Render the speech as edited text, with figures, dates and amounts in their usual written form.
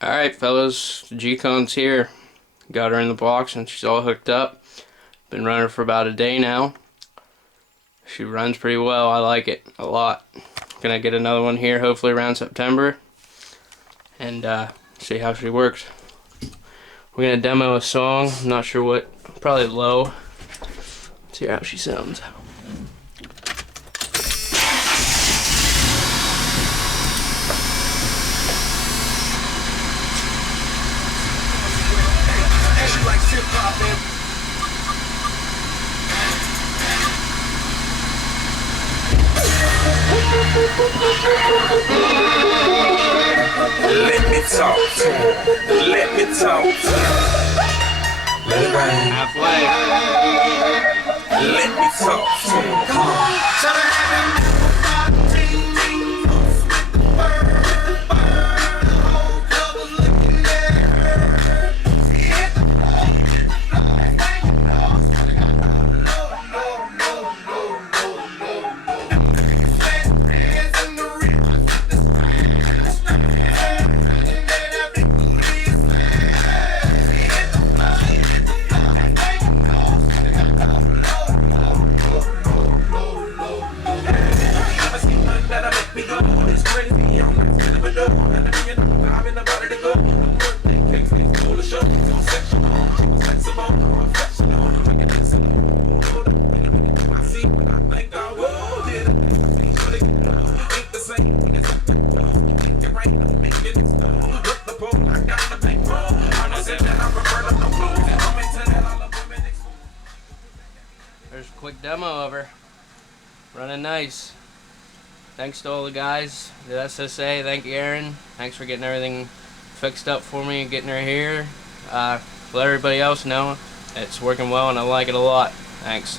Alright fellas, GCON's here. Got her in the box and she's all hooked up. Been running her for about a day now. She runs pretty well. I like it a lot. Gonna get another one here hopefully around September and see how she works. We're gonna demo a song. I'm not sure what, probably low. Let's hear how she sounds. Let me talk to him. Let me talk to him. Let it rain. Halfway. Let me talk to him. Come on. There's a quick demo of her. Running nice. Thanks to all the guys, the SSA. Thank you, Aaron. Thanks for getting everything fixed up for me and getting her here. Let everybody else know it's working well and I like it a lot. Thanks.